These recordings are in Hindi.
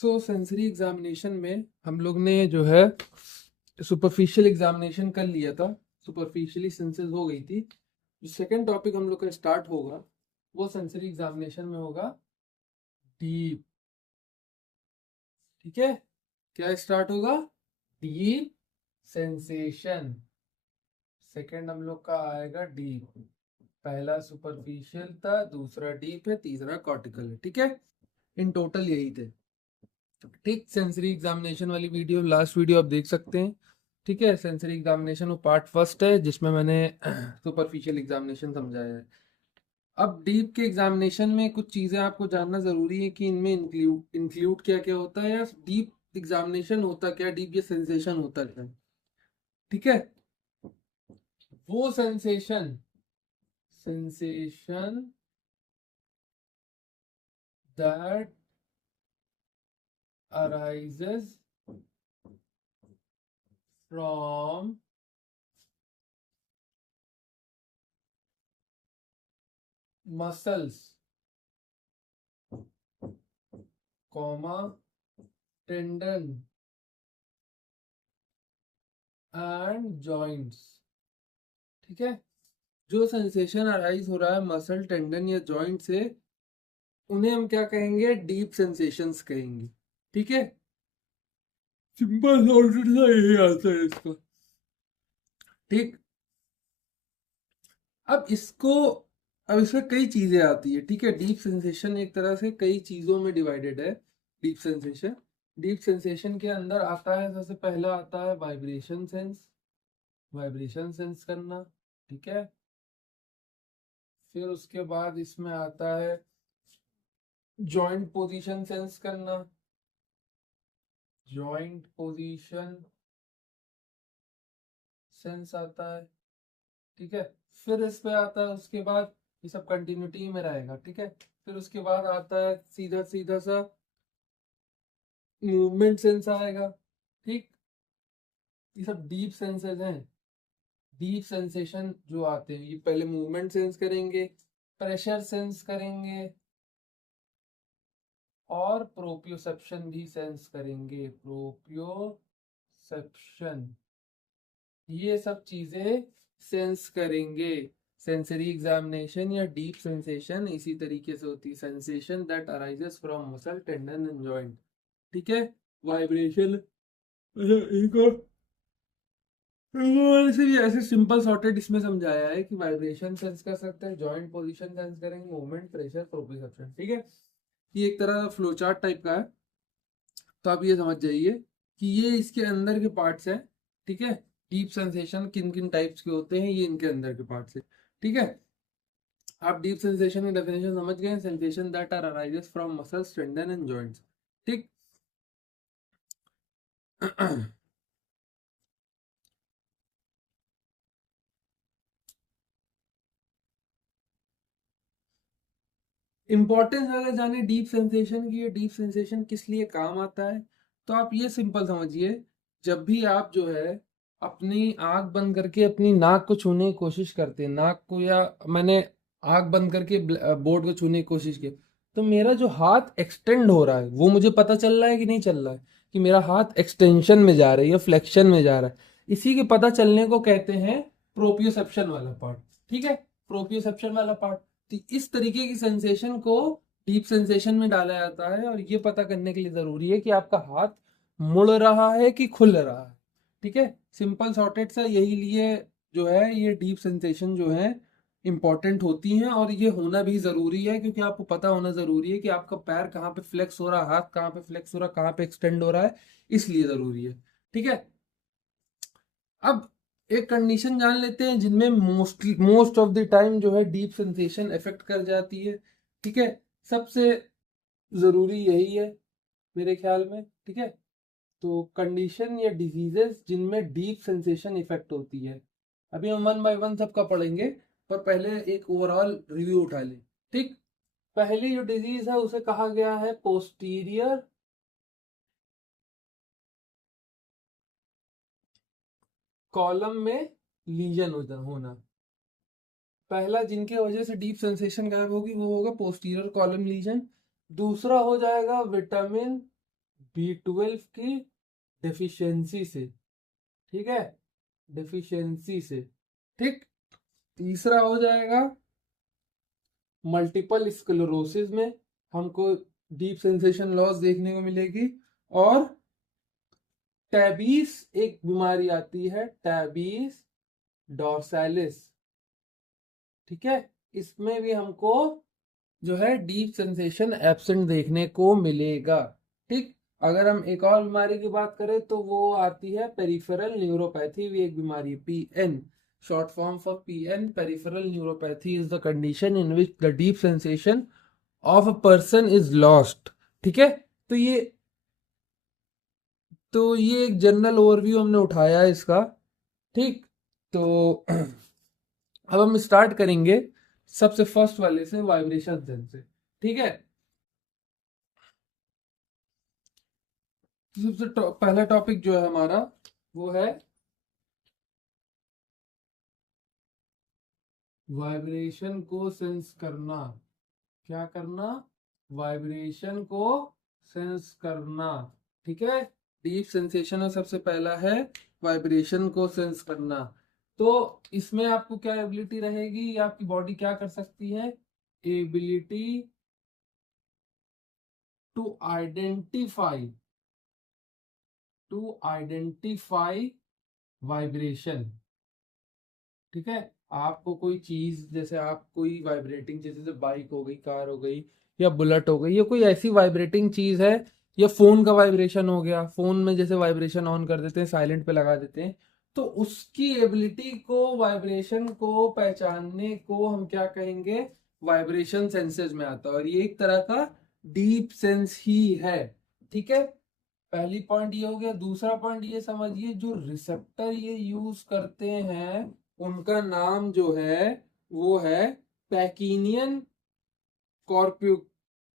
सेंसरी एग्जामिनेशन में हम लोग ने जो है सुपरफिशियल एग्जामिनेशन कर लिया था। सुपरफिशियली सेंसेस हो गई थी। जो सेकंड टॉपिक हम लोग का स्टार्ट होगा वो सेंसरी एग्जामिनेशन में होगा डीप। ठीक है, क्या स्टार्ट होगा? Deep sensation. सेकंड हम लोग का आएगा डीप। पहला सुपरफिशियल था, दूसरा डीप है, तीसरा कॉर्टिकल है। ठीक है, इन टोटल यही थे। ठीक, सेंसरी एग्जामिनेशन वाली वीडियो, लास्ट वीडियो आप देख सकते हैं। ठीक है, सेंसरी एग्जामिनेशन वो पार्ट फर्स्ट है जिसमें मैंने सुपरफिशियल एग्जामिनेशन समझाया है। अब डीप के एग्जामिनेशन में कुछ चीजें आपको जानना जरूरी है कि इनमें इंक्लूड क्या क्या होता है, या डीप एग्जामिनेशन होता क्या, डीप ये सेंसेशन होता क्या। ठीक है, वो sensation that arises from muscles, comma, tendon and joints. ठीक है, जो सेंसेशन अराइज हो रहा है मसल, टेंडन या जॉइंट से, उन्हें हम क्या कहेंगे? डीप सेंसेशंस कहेंगे। ठीक है, सिंपल सॉल्टेड सा यही आंसर है इसका। ठीक, अब इसको अब इसमें कई चीजें आती है। ठीक है, डीप सेंसेशन एक तरह से कई चीजों में डिवाइडेड है। डीप सेंसेशन के अंदर आता है, सबसे पहला आता है वाइब्रेशन सेंस। वाइब्रेशन सेंस करना। ठीक है, फिर उसके बाद इसमें आता है जॉइंट पोजीशन सेंस करना। जॉइंट पोजीशन सेंस आता है। ठीक है, फिर इस पे आता है, उसके बाद ये सब कंटिन्यूटी में रहेगा। ठीक है, फिर उसके बाद आता है सीधा सीधा सा मूवमेंट सेंस आएगा। ठीक, ये सब डीप सेंसेस हैं। डीप सेंसेशन जो आते हैं, ये पहले मूवमेंट सेंस करेंगे, प्रेशर सेंस करेंगे, और प्रोप्रियोसेप्शन भी सेंस करेंगे। प्रोप्रियोसेप्शन, ये सब चीजें सेंस करेंगे। सेंसरी एग्जामिनेशन या डीप सेंसेशन इसी तरीके से होती है। Sensation that arises from muscle, tendon and joint. ठीक है, वाइब्रेशन, इनको ऐसे भी ऐसे सिंपल सॉर्टेड इसमें समझाया है कि वाइब्रेशन सेंस कर सकते हैं, जॉइंट पोजीशन सेंस करेंगे, मूवमेंट, प्रेशर, प्रोप्रियोसेप्शन। ठीक है, ये एक तरह का फ्लो चार्ट टाइप का है। तो आप ये समझ जाइए कि ये इसके अंदर के पार्ट्स हैं। ठीक है, डीप सेंसेशन किन किन टाइप्स के होते हैं, ये इनके अंदर के पार्ट्स हैं। ठीक है, आप डीप सेंसेशन की डेफिनेशन समझ गए। Sensation that are arises from muscles, tendon and joints. ठीक इंपॉर्टेंस अगर जाने डीप सेंसेशन की, डीप सेंसेशन किस लिए काम आता है, तो आप ये सिंपल समझिए। जब भी आप जो है अपनी आंख बंद करके अपनी नाक को छूने की कोशिश करते हैं, नाक को, या मैंने आंख बंद करके बोर्ड को छूने की कोशिश की, तो मेरा जो हाथ एक्सटेंड हो रहा है वो मुझे पता चल रहा है कि नहीं चल रहा है, कि मेरा हाथ एक्सटेंशन में जा रहा है या फ्लेक्शन में जा रहा है। इसी के पता चलने को कहते हैं प्रोप्रियोसेप्शन वाला पार्ट। ठीक है, प्रोप्रियोसेप्शन वाला पार्ट। तो इस तरीके की सेंसेशन को डीप सेंसेशन में डाला जाता है, और ये पता करने के लिए जरूरी है कि आपका हाथ मुड़ रहा है कि खुल रहा है। ठीक है, सिंपल सॉर्टेड सा यही लिए जो है ये डीप सेंसेशन जो है इंपॉर्टेंट होती हैं, और ये होना भी जरूरी है, क्योंकि आपको पता होना जरूरी है कि आपका पैर कहाँ पे फ्लेक्स हो रहा है, हाथ कहाँ पे फ्लेक्स हो रहा है, कहाँ पे एक्सटेंड हो रहा है, इसलिए जरूरी है। ठीक है, अब एक कंडीशन जान लेते हैं जिनमें मोस्ट ऑफ द टाइम जो है डीप सेंसेशन इफेक्ट कर जाती है। ठीक है, सबसे जरूरी यही है मेरे ख्याल में। ठीक है, तो कंडीशन या डिजीजेस जिनमें डीप सेंसेशन इफेक्ट होती है, अभी हम वन बाय वन सबका पढ़ेंगे, पर पहले एक ओवरऑल रिव्यू उठा लें। ठीक, पहली जो डिजीज है उसे कहा गया है पोस्टीरियर कॉलम में लीजन होना। पहला जिनके वजह से डीप सेंसेशन गायब होगी वो होगा पोस्टीरियर कॉलम लीजन। दूसरा हो जाएगा विटामिन B12 की डेफिशिएंसी से, ठीक है, डेफिशिएंसी से, ठीक। तीसरा हो जाएगा मल्टीपल स्क्लेरोसिस में हमको डीप सेंसेशन लॉस देखने को मिलेगी। और टैबीस एक बीमारी आती है, टैबीस डॉर्सैलिस, ठीक है, इसमें भी हमको जो है डीप सेंसेशन एब्सेंट देखने को मिलेगा, ठीक। अगर हम एक और बीमारी की बात करें तो वो आती है पेरिफेरल न्यूरोपैथी, भी एक बीमारी, PN, short form for PN. Peripheral neuropathy is the condition in which the deep sensation of a person is lost, ठीक है। तो ये एक जनरल ओवरव्यू हमने उठाया है इसका, ठीक। तो अब हम स्टार्ट करेंगे सबसे फर्स्ट वाले से, वाइब्रेशन से, ठीक है। तो सबसे पहला टॉपिक जो है हमारा वो है वाइब्रेशन को सेंस करना। क्या करना? वाइब्रेशन को सेंस करना, ठीक है। डीप सेंसेशन में सबसे पहला है वाइब्रेशन को सेंस करना। तो इसमें आपको क्या एबिलिटी रहेगी, आपकी बॉडी क्या कर सकती है? एबिलिटी टू आइडेंटिफाई, वाइब्रेशन, ठीक है। आपको कोई चीज, जैसे आप कोई वाइब्रेटिंग, जैसे बाइक हो गई, कार हो गई, या बुलेट हो गई, या कोई ऐसी वाइब्रेटिंग चीज है, या फोन का वाइब्रेशन हो गया, फोन में जैसे वाइब्रेशन ऑन कर देते हैं, साइलेंट पे लगा देते हैं, तो उसकी एबिलिटी को, वाइब्रेशन को पहचानने को हम क्या कहेंगे? वाइब्रेशन सेंसेस में आता है, और ये एक तरह का डीप सेंस ही है, ठीक है। पहली पॉइंट ये हो गया। दूसरा पॉइंट ये समझिए, जो रिसेप्टर ये यूज करते हैं उनका नाम जो है वो है पैकिनियन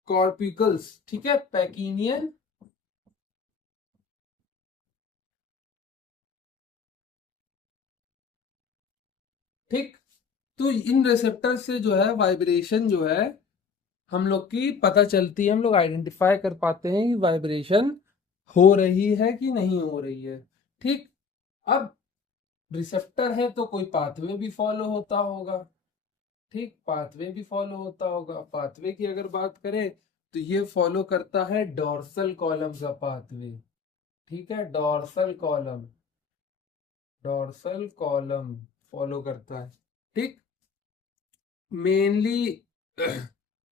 कॉर्पिकल्स, ठीक है, पैकिनियन, ठीक। तो इन रिसेप्टर से जो है वाइब्रेशन जो है हम लोग की पता चलती है, हम लोग आइडेंटिफाई कर पाते हैं कि वाइब्रेशन हो रही है कि नहीं हो रही है, ठीक। अब रिसेप्टर है तो कोई पाथवे भी फॉलो होता होगा, ठीक, पाथवे भी फॉलो होता होगा। पाथवे की अगर बात करें तो ये फॉलो करता है डॉर्सल कॉलम का पाथवे, ठीक है, डॉर्सल कॉलम फॉलो करता है, ठीक। मेनली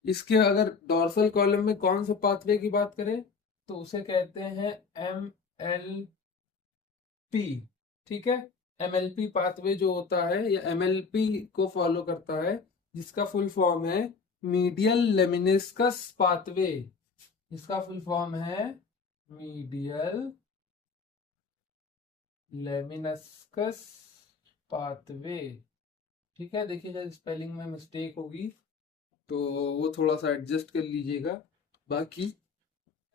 इसके अगर डॉर्सल कॉलम में कौन सा पाथवे की बात करें तो उसे कहते हैं MLP, ठीक है। MLP पाथवे जो होता है, या MLP को फॉलो करता है, जिसका फुल फॉर्म है मीडियल लेमिनिस्कस पाथवे, जिसका फुल फॉर्म है मीडियल लेमिनिस्कस पाथवे, ठीक है। देखिए शायद स्पेलिंग में मिस्टेक होगी तो वो थोड़ा सा एडजस्ट कर लीजिएगा। बाकी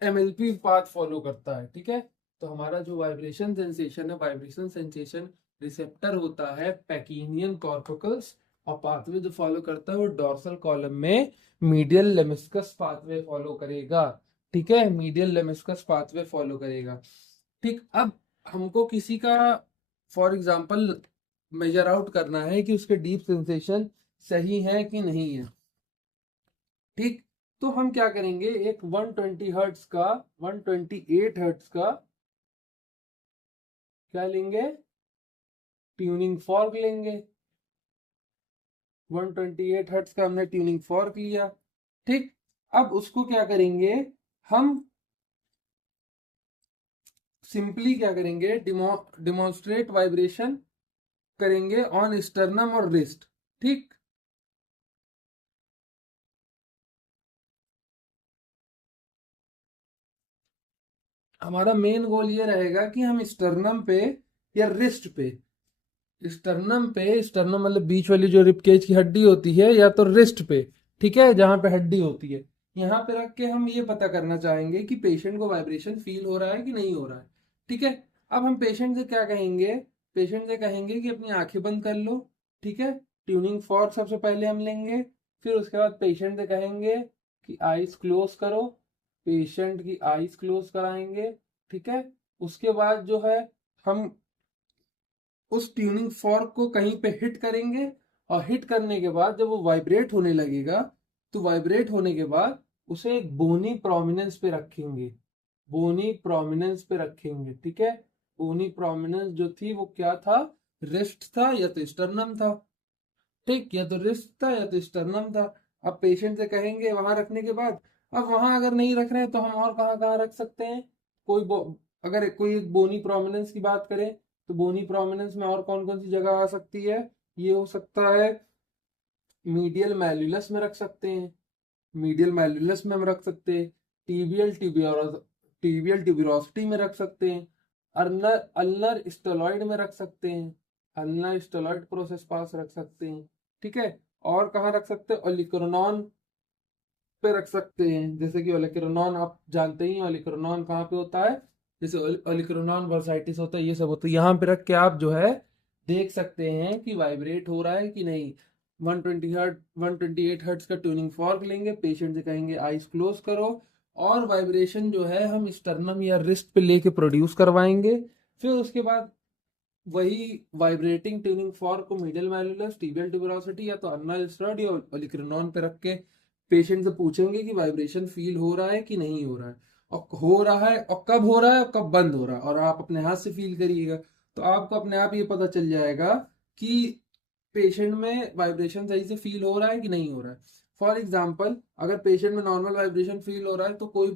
MLP पाथ फॉलो करता है, ठीक है। तो हमारा जो वाइब्रेशन सेंसेशन है, वाइब्रेशन सेंसेशन रिसेप्टर होता है पैकिनियन कॉर्पिकल्स, और पाथवे जो फॉलो करता है वो डॉर्सल कॉलम में मीडियल लेमिस्कस पाथवे फॉलो करेगा, ठीक है, मीडियल लेमिस्कस पाथवे फॉलो करेगा, ठीक। अब हमको किसी का फॉर एग्जांपल मेजर आउट करना है कि उसके डीप सेंसेशन सही है कि नहीं है, ठीक। तो हम क्या करेंगे, एक 120 हर्ट्ज का, 128 हर्ट्ज का क्या लेंगे? ट्यूनिंग फॉर्क लेंगे। 128 हर्ट्ज का हमने ट्यूनिंग फॉर्क लिया, ठीक। अब उसको क्या करेंगे हम? सिंपली क्या करेंगे, डिमॉन्स्ट्रेट वाइब्रेशन करेंगे ऑन स्टर्नम और रिस्ट, ठीक। हमारा मेन गोल ये रहेगा कि हम स्टर्नम पे या रिस्ट पे, स्टर्नम मतलब बीच वाली जो रिबकेज की हड्डी होती है, या तो रिस्ट पे, ठीक है, जहां पे हड्डी होती है, यहाँ पे रख के हम ये पता करना चाहेंगे कि पेशेंट को वाइब्रेशन फील हो रहा है कि नहीं हो रहा है, ठीक है। अब हम पेशेंट से क्या कहेंगे? पेशेंट से कहेंगे कि अपनी आंखें बंद कर लो, ठीक है। ट्यूनिंग फॉर्क सबसे पहले हम लेंगे, फिर उसके बाद पेशेंट से कहेंगे कि आईज क्लोज करो, पेशेंट की आईज क्लोज कराएंगे, ठीक है। उसके बाद जो है हम उस ट्यूनिंग फॉर्क को कहीं पे हिट करेंगे, और हिट करने के बाद जब वो वाइब्रेट होने लगेगा, तो वाइब्रेट होने के बाद उसे एक बोनी प्रोमिनेंस पे रखेंगे, बोनी प्रोमिनेंस पे रखेंगे, ठीक है। बोनी प्रोमिनेंस जो थी वो क्या था, रिस्ट था या तो स्टर्नम था, ठीक, या तो रिस्ट था या तो स्टर्नम था। अब पेशेंट से कहेंगे वहां रखने के बाद, अब वहां अगर नहीं रख रहे हैं तो हम और कहाँ कहाँ रख सकते हैं, अगर कोई एक बोनी प्रोमिनेंस की बात करें, तो बोनी प्रोमिनेंस में और कौन कौन सी जगह आ सकती है, ये हो सकता है मीडियल मैल्यूलस में रख सकते हैं, मीडियल मैल्यूलस में हम रख सकते हैं, टीबियल ट्यूबिरोसिटी में रख सकते हैं, अल्नर अल्नर स्टेलॉइड में रख सकते हैं, अल्नर स्टेलॉइड प्रोसेस पास रख सकते हैं, ठीक है। और कहाँ रख सकते हैं, ओलिक्रोनॉन पे रख सकते हैं, जैसे कि ओलिक्रोनॉन आप जानते ही हैं, ओलिक्रोनॉन कहाँ पे होता है, जैसे ओलिक्रोनॉन बर्साइटिस होता है, ये सब होता है, यहाँ पे रख के आप जो है देख सकते हैं कि वाइब्रेट हो रहा है कि नहीं। 128 हर्ट्ज का ट्यूनिंग फॉर्क लेंगे, पेशेंट से कहेंगे आइज क्लोज करो, और वाइब्रेशन जो है हम स्टर्नम या रिस्ट पे लेके प्रोड्यूस करवाएंगे। फिर उसके बाद वही वाइब्रेटिंग ट्यूनिंग फॉर्क को मीडियल मैल्यूलस, टिबियल ट्यूबरोसिटी या तो अल्नर स्टेरॉइड या ओलिक्रोनॉन पे रख के पेशेंट से पूछेंगे कि वाइब्रेशन फील हो रहा है कि नहीं हो रहा है, और हो रहा है और कब हो रहा है और कब बंद हो रहा है, और आप अपने हाथ से फील करिएगा, तो आपको अपने आप ये पता चल जाएगा कि पेशेंट में वाइब्रेशन सही से फील हो रहा है कि नहीं हो रहा है। फॉर एग्जाम्पल, अगर पेशेंट में नॉर्मल वाइब्रेशन फील हो रहा है तो कोई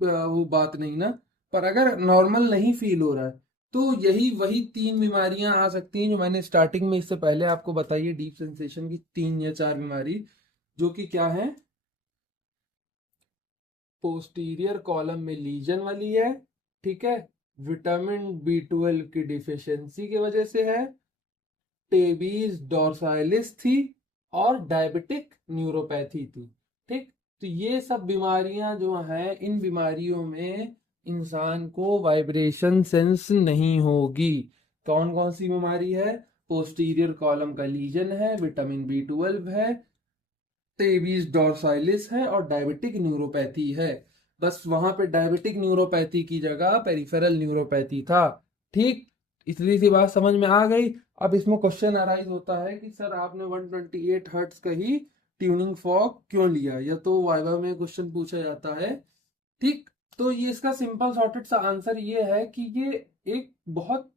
वो बात नहीं ना, पर अगर नॉर्मल नहीं फील हो रहा है तो यही वही 3 बीमारियां आ सकती हैं जो मैंने स्टार्टिंग में इससे पहले आपको बताई है, डीप सेंसेशन की 3 या 4 बीमारी, जो कि क्या है, पोस्टीरियर कॉलम में लीजन वाली है, ठीक है, विटामिन B12 की डिफिशियंसी की वजह से है, टेबीज डोर्साइलिस थी, और डायबिटिक न्यूरोपैथी थी, ठीक। तो ये सब बीमारियां जो हैं, इन बीमारियों में इंसान को वाइब्रेशन सेंस नहीं होगी। कौन कौन सी बीमारी है, पोस्टीरियर कॉलम का लीजन है, विटामिन B12 है, टेबीज डोर्साइलिस है, और डायबिटिक न्यूरोपैथी है। बस वहां पे डायबिटिक न्यूरोपैथी की जगह पेरिफेरल न्यूरोपैथी था, ठीक। इतनी सी बात समझ में आ गई। अब इसमें क्वेश्चन अराइज होता है कि सर आपने 128 हर्ट्ज का ही ट्यूनिंग फॉर्क क्यों लिया, या तो वाइवा में क्वेश्चन पूछा जाता है, ठीक। तो ये इसका सिंपल सॉर्टेड सा आंसर ये है कि ये एक बहुत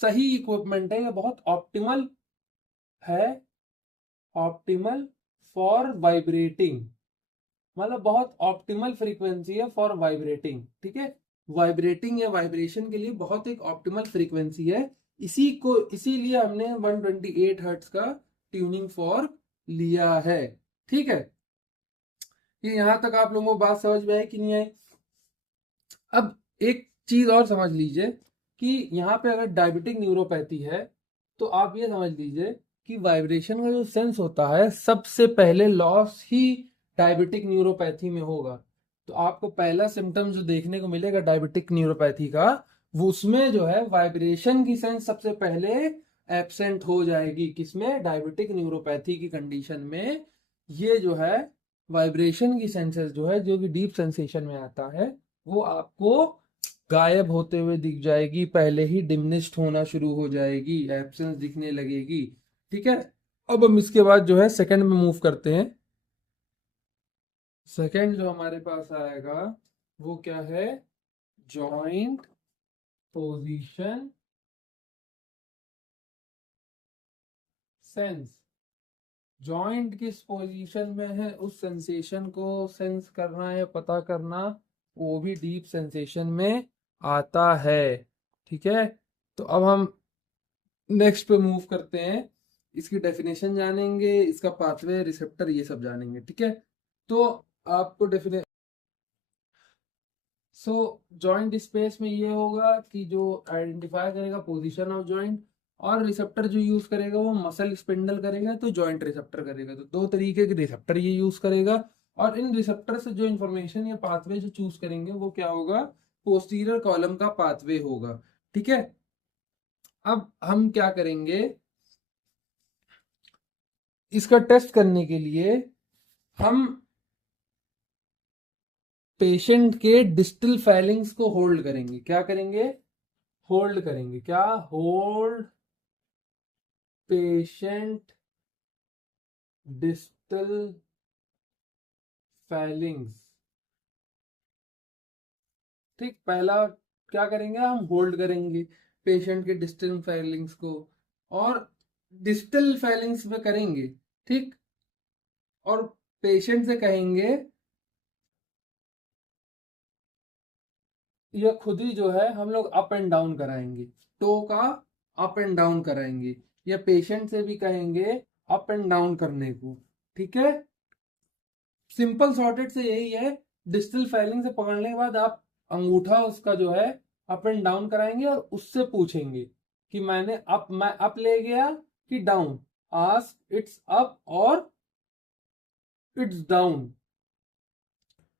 सही इक्विपमेंट है, ये बहुत ऑप्टिमल है, ऑप्टिमल फॉर वाइब्रेटिंग, मतलब बहुत ऑप्टिमल फ्रीक्वेंसी है फॉर वाइब्रेटिंग, ठीक है। वाइब्रेटिंग या वाइब्रेशन के लिए बहुत एक ऑप्टिमल फ्रीक्वेंसी है, इसीलिए हमने 128 हर्ट्ज का ट्यूनिंग फॉर्क लिया है, ठीक है। ये यहां तक आप लोगों को बात समझ में आई कि नहीं आई। अब एक चीज और समझ लीजिए कि यहाँ पे अगर डायबिटिक न्यूरोपैथी है, तो आप ये समझ लीजिए कि वाइब्रेशन का जो सेंस होता है सबसे पहले लॉस ही डायबिटिक न्यूरोपैथी में होगा। तो आपको पहला सिम्टम जो देखने को मिलेगा डायबिटिक न्यूरोपैथी का, वो उसमें जो है वाइब्रेशन की सेंस सबसे पहले एब्सेंट हो जाएगी, किसमें, डायबिटिक न्यूरोपैथी की कंडीशन में। ये जो है वाइब्रेशन की सेंसेस जो है, जो कि डीप सेंसेशन में आता है, वो आपको गायब होते हुए दिख जाएगी, पहले ही डिमिनिश्ड होना शुरू हो जाएगी, एब्सेंस दिखने लगेगी, ठीक है। अब हम इसके बाद जो है सेकंड में मूव करते हैं। सेकंड जो हमारे पास आएगा वो क्या है, जॉइंट पोजीशन सेंस। जॉइंट किस पोजीशन में है उस सेंसेशन को सेंस करना या पता करना, वो भी डीप सेंसेशन में आता है, ठीक है। तो अब हम नेक्स्ट पे मूव करते हैं, इसकी डेफिनेशन जानेंगे, इसका पाथवे, रिसेप्टर, ये सब जानेंगे, ठीक है। तो आपको डेफिने सो जॉइंट स्पेस में ये होगा कि जो आइडेंटिफाई करेगा पोजीशन ऑफ जॉइंट, और रिसेप्टर जो यूज करेगा वो मसल स्पिंडल करेगा तो जॉइंट रिसेप्टर करेगा, तो दो तरीके के रिसेप्टर ये यूज करेगा। और इन रिसेप्टर से जो इंफॉर्मेशन या पाथवे जो चूज करेंगे वो क्या होगा, पोस्टीरियर कॉलम का पाथवे होगा, ठीक है। अब हम क्या करेंगे, इसका टेस्ट करने के लिए हम पेशेंट के डिस्टल फाइलिंग्स को होल्ड करेंगे। क्या करेंगे? होल्ड करेंगे। क्या? Hold patient distal filings. ठीक, पहला क्या करेंगे? हम होल्ड करेंगे पेशेंट के डिस्टल फाइलिंग्स को, और डिस्टल फाइलिंग्स में करेंगे। ठीक, और पेशेंट से कहेंगे, ये खुद ही जो है हम लोग अप एंड डाउन कराएंगे, टो का अप एंड डाउन कराएंगे, या पेशेंट से भी कहेंगे अप एंड डाउन करने को। ठीक है, सिंपल सॉर्टेड से यही है। डिस्टल फाइलिंग से पकड़ने के बाद आप अंगूठा उसका जो है अप एंड डाउन कराएंगे, और उससे पूछेंगे कि मैं अप ले गया कि डाउन। आस्क इट्स अप और इट्स डाउन।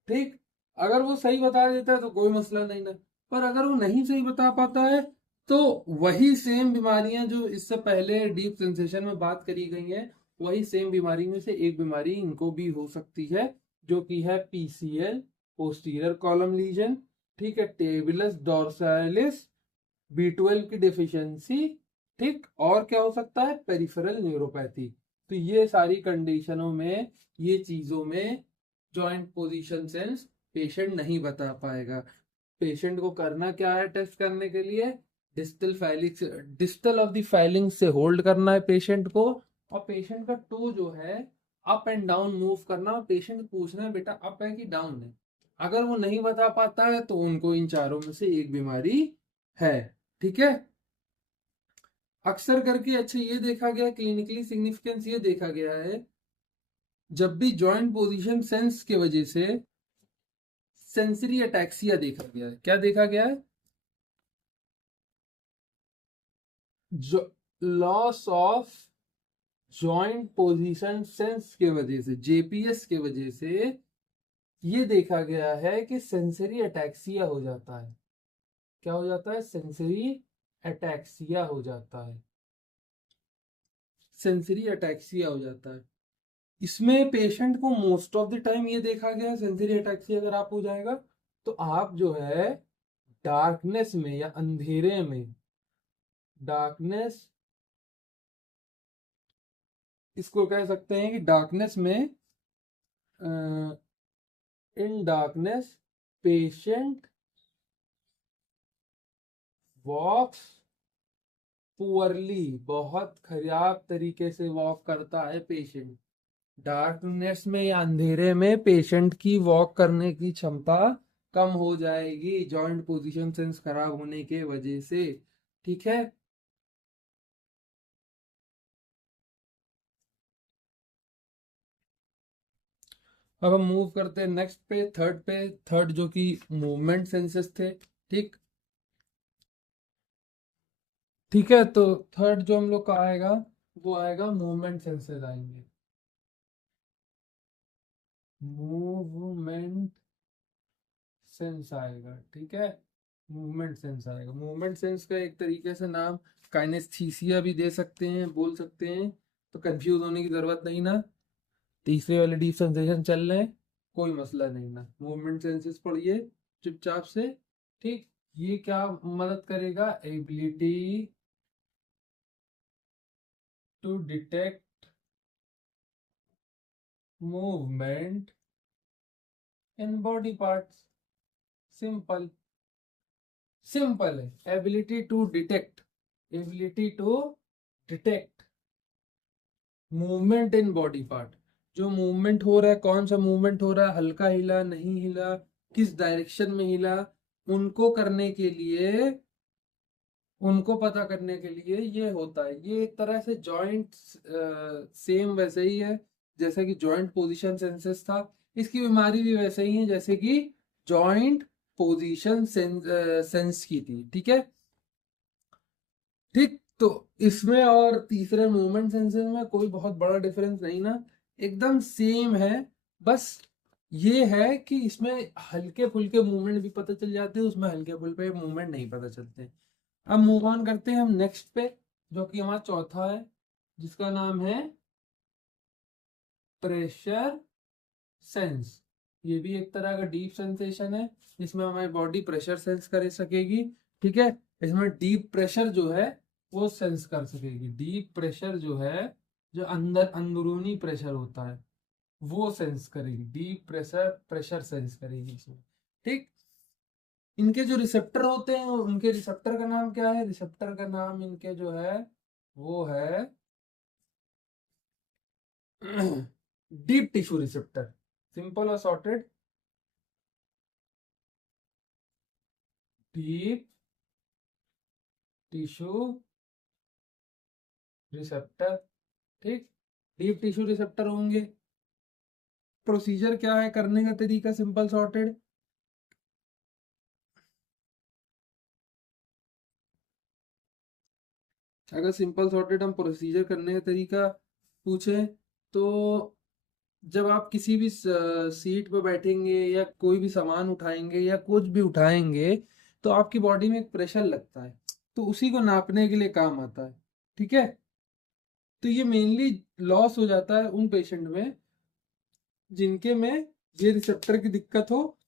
ठीक, अगर वो सही बता देता है तो कोई मसला नहीं ना, पर अगर वो नहीं सही बता पाता है तो वही सेम बीमारियां जो इससे पहले डीप सेंसेशन में बात करी गई हैं, वही सेम बीमारी में से एक बीमारी इनको भी हो सकती है, जो कि है पीसीएल, पोस्टीरियर कॉलम लीजन। ठीक है, टेबुलस डोर्सालिस, B12 की डिफिशियंसी। ठीक, और क्या हो सकता है? Peripheral neuropathy. तो ये सारी कंडीशनों में, ये चीजों में जॉइंट पोजीशन सेंस पेशेंट नहीं बता पाएगा। पेशेंट को करना क्या है टेस्ट करने के लिए? Distal filing, distal of the filing से होल्ड करना है पेशेंट को, और पेशेंट का टो जो है अप एंड डाउन मूव करना, और पेशेंट पूछना है बेटा अप है कि डाउन है। अगर वो नहीं बता पाता है तो उनको इन चारों में से एक बीमारी है। ठीक है, अक्सर करके अच्छा ये देखा गया, क्लिनिकली सिग्निफिकेंस ये देखा गया है, जब भी जॉइंट पोजीशन सेंस की वजह से सेंसरी अटैक्सिया देखा गया है। क्या देखा गया है? जो loss of joint position sense के वजह से, जेपीएस के वजह से ये देखा गया है कि सेंसरी अटैक्सिया हो जाता है। क्या हो जाता है? सेंसरी अटैक्सिया हो जाता है। सेंसरी अटैक्सिया हो जाता है। इसमें पेशेंट को मोस्ट ऑफ द टाइम ये देखा गया है, सेंसरी अटैक्सिया अगर आप हो जाएगा तो आप जो है डार्कनेस में या अंधेरे में, डार्कनेस, इसको कह सकते हैं कि डार्कनेस में, in darkness patient walks poorly, बहुत खराब तरीके से वॉक करता है पेशेंट। डार्कनेस में या अंधेरे में पेशेंट की वॉक करने की क्षमता कम हो जाएगी जॉइंट पोजीशन सेंस खराब होने के वजह से। ठीक है, अब हम मूव करते हैं नेक्स्ट पे, थर्ड पे। थर्ड जो कि मूवमेंट सेंसेस थे। ठीक, ठीक है, तो थर्ड जो हम लोग का आएगा वो आएगा मूवमेंट सेंसेस आएंगे। मूवमेंट सेंस आएगा। ठीक है, मूवमेंट सेंस आएगा। मूवमेंट सेंस का एक तरीके से नाम काइनेस्थीसिया भी दे सकते हैं, बोल सकते हैं, तो कंफ्यूज होने की जरूरत नहीं ना। तीसरे वाले डीप सेंसेशन चल रहे हैं, कोई मसला नहीं ना। मूवमेंट सेंसेस पढ़िए चुपचाप से। ठीक, ये क्या मदद करेगा? Ability to detect movement in body parts. Simple, simple है। Ability to detect, ability to detect movement in body part. जो मूवमेंट हो रहा है, कौन सा मूवमेंट हो रहा है, हल्का हिला, नहीं हिला, किस डायरेक्शन में हिला, उनको करने के लिए, उनको पता करने के लिए ये होता है। ये एक तरह से जॉइंट, सेम वैसे ही है जैसे कि जॉइंट पोजीशन सेंसेस था। इसकी बीमारी भी वैसे ही है जैसे कि जॉइंट पोजीशन सेंस की थी। ठीक है, ठीक, तो इसमें और तीसरे मूवमेंट सेंसेस में कोई बहुत बड़ा डिफरेंस नहीं ना, एकदम सेम है। बस ये है कि इसमें हल्के फुल्के मूवमेंट भी पता चल जाते हैं, उसमें हल्के फुल्के मूवमेंट नहीं पता चलते। अब मूव ऑन करते हैं हम नेक्स्ट पे, जो कि हमारा चौथा है, जिसका नाम है प्रेशर सेंस, ये भी एक तरह का डीप सेंसेशन है, जिसमें हमारी बॉडी प्रेशर सेंस कर सकेगी। ठीक है, इसमें डीप प्रेशर जो है वो सेंस कर सकेगी। डीप प्रेशर जो है, जो अंदर अंदरूनी प्रेशर होता है वो सेंस करेगी। डीप प्रेशर प्रेशर सेंस करेगी इसमें। ठीक, इनके जो रिसेप्टर होते हैं, उनके रिसेप्टर का नाम क्या है? रिसेप्टर का नाम इनके जो है वो है डीप टिश्यू रिसेप्टर। सिंपल और सॉर्टेड, डीप टिश्यू रिसेप्टर। ठीक, डीप टिश्यू रिसेप्टर होंगे। प्रोसीजर क्या है करने का तरीका? सिंपल सॉर्टेड, अगर सिंपल सॉर्टेड हम प्रोसीजर करने का तरीका पूछें तो जब आप किसी भी सीट पर बैठेंगे या कोई भी सामान उठाएंगे या कुछ भी उठाएंगे तो आपकी बॉडी में एक प्रेशर लगता है, तो उसी को नापने के लिए काम आता है। ठीक है, तो ये मेनली लॉस हो जाता है उन पेशेंट में जिनके में ये रिसेप्टर की दिक्कत हो,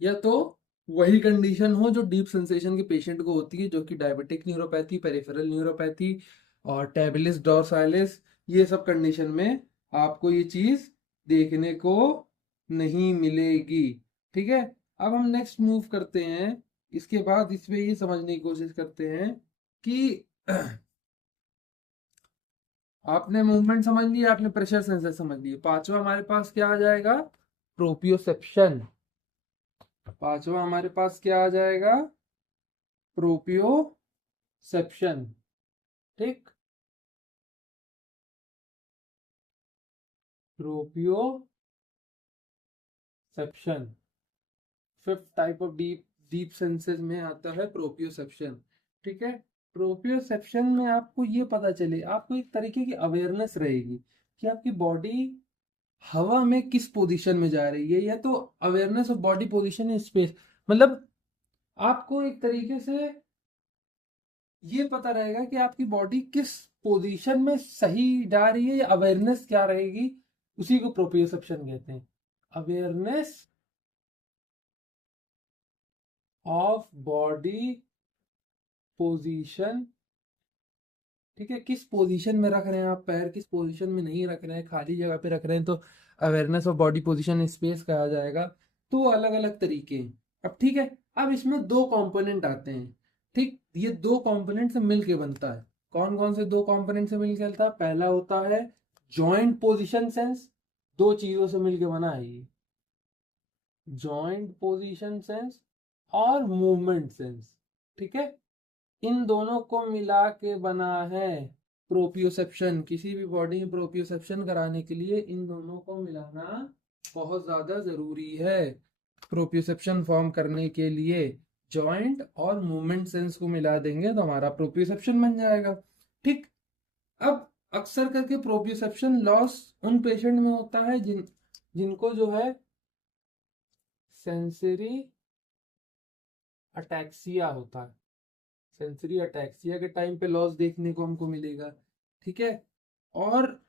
या तो वही कंडीशन हो जो डीप सेंसेशन के पेशेंट को होती है, जो कि डायबिटिक न्यूरोपैथी, पेरिफेरल न्यूरोपैथी और टैबिलिस डोर्सालिस, ये सब कंडीशन में आपको ये चीज देखने को नहीं मिलेगी। ठीक है, अब हम नेक्स्ट मूव करते हैं। इसके बाद इसमें ये समझने की कोशिश करते हैं कि आपने मूवमेंट समझ लिया, आपने प्रेशर सेंसर समझ लिया। पांचवा हमारे पास क्या आ जाएगा? प्रोपियोसेप्शन। पांचवा हमारे पास क्या आ जाएगा? प्रोपियोसेप्शन। ठीक, proprioception fifth type of deep deep senses में आता है प्रोपियोसेप्शन। ठीक है, प्रोपियोसेप्शन में आपको ये पता चले, आपको एक तरीके की अवेयरनेस रहेगी कि आपकी बॉडी हवा में किस पोजीशन में जा रही है, या तो awareness of body position in space. मतलब आपको एक तरीके से ये पता रहेगा कि आपकी बॉडी किस पोजीशन में सही जा रही है, या अवेयरनेस क्या रहेगी, उसी को प्रोपियोसेप्शन कहते हैं। Awareness of body position. ठीक है, किस पोजीशन में रख रहे हैं आप पैर, किस पोजीशन में नहीं रख रहे हैं, खाली जगह पे रख रहे हैं तो awareness of body position space कहा जाएगा। तो अलग अलग तरीके हैं। अब ठीक है, अब इसमें दो कंपोनेंट आते हैं। ठीक, ये दो कंपोनेंट से मिलके बनता है। कौन कौन से दो कंपोनेंट से मिलके बनता है? पहला होता है जॉइंट पोजीशन सेंस। दो चीजों से मिलके बना है ये, जॉइंट पोजीशन सेंस और मूवमेंट सेंस। ठीक है, इन दोनों को मिला के बना है प्रोपियोसेप्शन। किसी भी बॉडी में प्रोपियोसेप्शन कराने के लिए इन दोनों को मिलाना बहुत ज्यादा जरूरी है। प्रोपियोसेप्शन फॉर्म करने के लिए जॉइंट और मूवमेंट सेंस को मिला देंगे तो हमारा प्रोपियोसेप्शन बन जाएगा। ठीक, अब अक्सर करके प्रोपियोसेप्शन लॉस उन पेशेंट में होता है जिनको जो है सेंसरी अटैक्सिया होता है। सेंसरी अटैक्सिया के टाइम पे लॉस देखने को हमको मिलेगा। ठीक है, और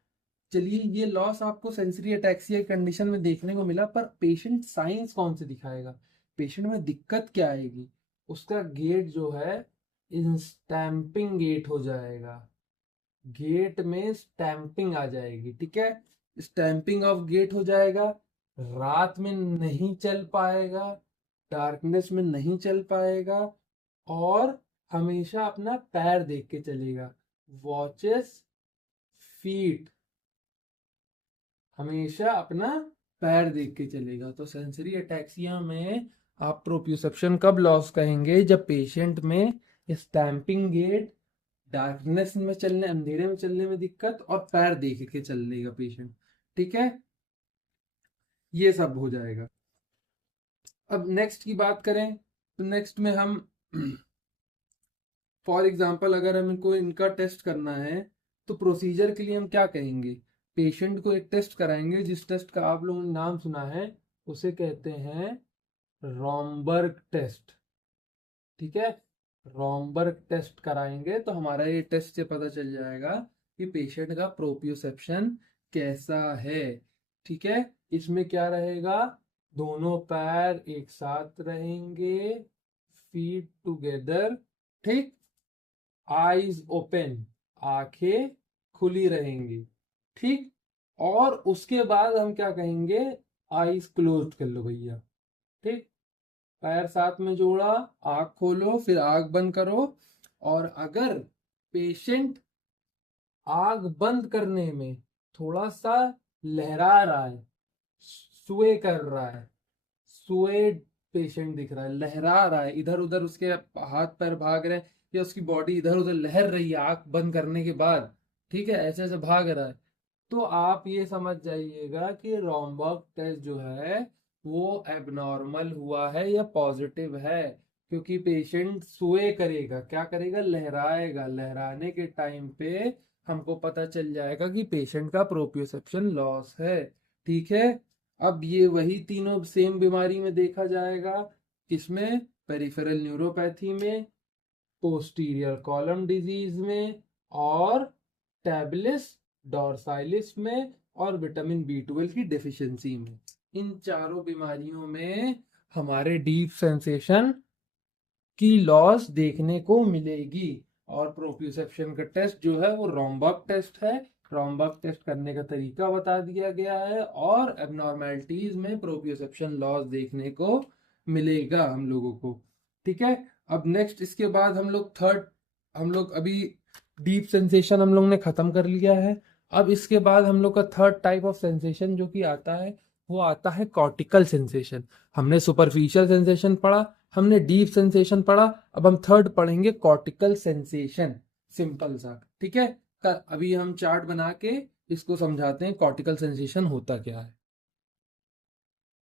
चलिए ये लॉस आपको सेंसरी अटैक्सिया कंडीशन में देखने को मिला, पर पेशेंट साइंस कौन से दिखाएगा? पेशेंट में दिक्कत क्या आएगी? उसका गेट जो है स्टैंपिंग गेट हो जाएगा। गेट में स्टैंपिंग आ जाएगी। ठीक है, स्टैंपिंग ऑफ गेट हो जाएगा। रात में नहीं चल पाएगा, डार्कनेस में नहीं चल पाएगा, और हमेशा अपना पैर देख के चलेगा। वॉचेस फीट, हमेशा अपना पैर देख के चलेगा। तो सेंसरी अटैक्सिया में आप प्रोप्यूसेप्शन कब लॉस कहेंगे? जब पेशेंट में स्टैंपिंग गेट, डार्कनेस में चलने, अंधेरे में चलने में दिक्कत, और पैर देख के चलेगा पेशेंट। ठीक है, ये सब हो जाएगा। अब नेक्स्ट की बात करें तो नेक्स्ट में हम फॉर एग्जाम्पल अगर हमको इनका टेस्ट करना है तो प्रोसीजर के लिए हम क्या कहेंगे? पेशेंट को एक टेस्ट कराएंगे, जिस टेस्ट का आप लोगों ने नाम सुना है उसे कहते हैं रॉमबर्ग टेस्ट। ठीक है, रॉमबर्ग टेस्ट कराएंगे तो हमारा ये टेस्ट से पता चल जाएगा कि पेशेंट का प्रोप्रियोसेप्शन कैसा है। ठीक है, इसमें क्या रहेगा, दोनों पैर एक साथ रहेंगे, फीट टुगेदर, ठीक, आईज ओपन, आंखें खुली रहेंगी, ठीक। और उसके बाद हम क्या कहेंगे, आईज क्लोज कर लो भैया, ठीक। पैर साथ में जोड़ा, आंख खोलो, फिर आंख बंद करो। और अगर पेशेंट आंख बंद करने में थोड़ा सा लहरा रहा है, सुए कर रहा है, सुए पेशेंट दिख रहा है, लहरा रहा है, इधर उधर उसके हाथ पैर भाग रहे हैं या उसकी बॉडी इधर उधर लहर रही है आंख बंद करने के बाद, ठीक है, ऐसे ऐसे भाग रहा है, तो आप ये समझ जाइएगा कि रोम्बक टेस्ट जो है वो एबनॉर्मल हुआ है या पॉजिटिव है। क्योंकि पेशेंट सुए करेगा, क्या करेगा, लहराएगा, लहराने के टाइम पे हमको पता चल जाएगा कि पेशेंट का प्रोप्रियोसेप्शन लॉस है, ठीक है। अब ये वही तीनों सेम बीमारी में देखा जाएगा, किसमें, पेरिफेरल न्यूरोपैथी में, पोस्टीरियर कॉलम डिजीज में, और टैबलिस डॉर्साइलिस में, और विटामिन B12 की डेफिशिएंसी में। इन चारों बीमारियों में हमारे डीप सेंसेशन की लॉस देखने को मिलेगी। और प्रोप्रियोसेप्शन का टेस्ट जो है वो रोम्बक टेस्ट है, रोम्बक टेस्ट करने का तरीका बता दिया गया है, और एबनॉर्मेलिटीज में प्रोप्रियोसेप्शन लॉस देखने को मिलेगा हम लोगों को, ठीक है। अब नेक्स्ट इसके बाद हम लोग हम लोग अभी डीप सेंसेशन हम लोग ने खत्म कर लिया है। अब इसके बाद हम लोग का थर्ड टाइप ऑफ सेंसेशन जो कि आता है वो आता है कॉर्टिकल सेंसेशन। हमने सुपरफिशियल सेंसेशन पढ़ा, हमने डीप सेंसेशन पढ़ा, अब हम थर्ड पढ़ेंगे कॉर्टिकल सेंसेशन, सिंपल सा, ठीक है। अभी हम चार्ट बना के इसको समझाते हैं कॉर्टिकल सेंसेशन होता क्या है।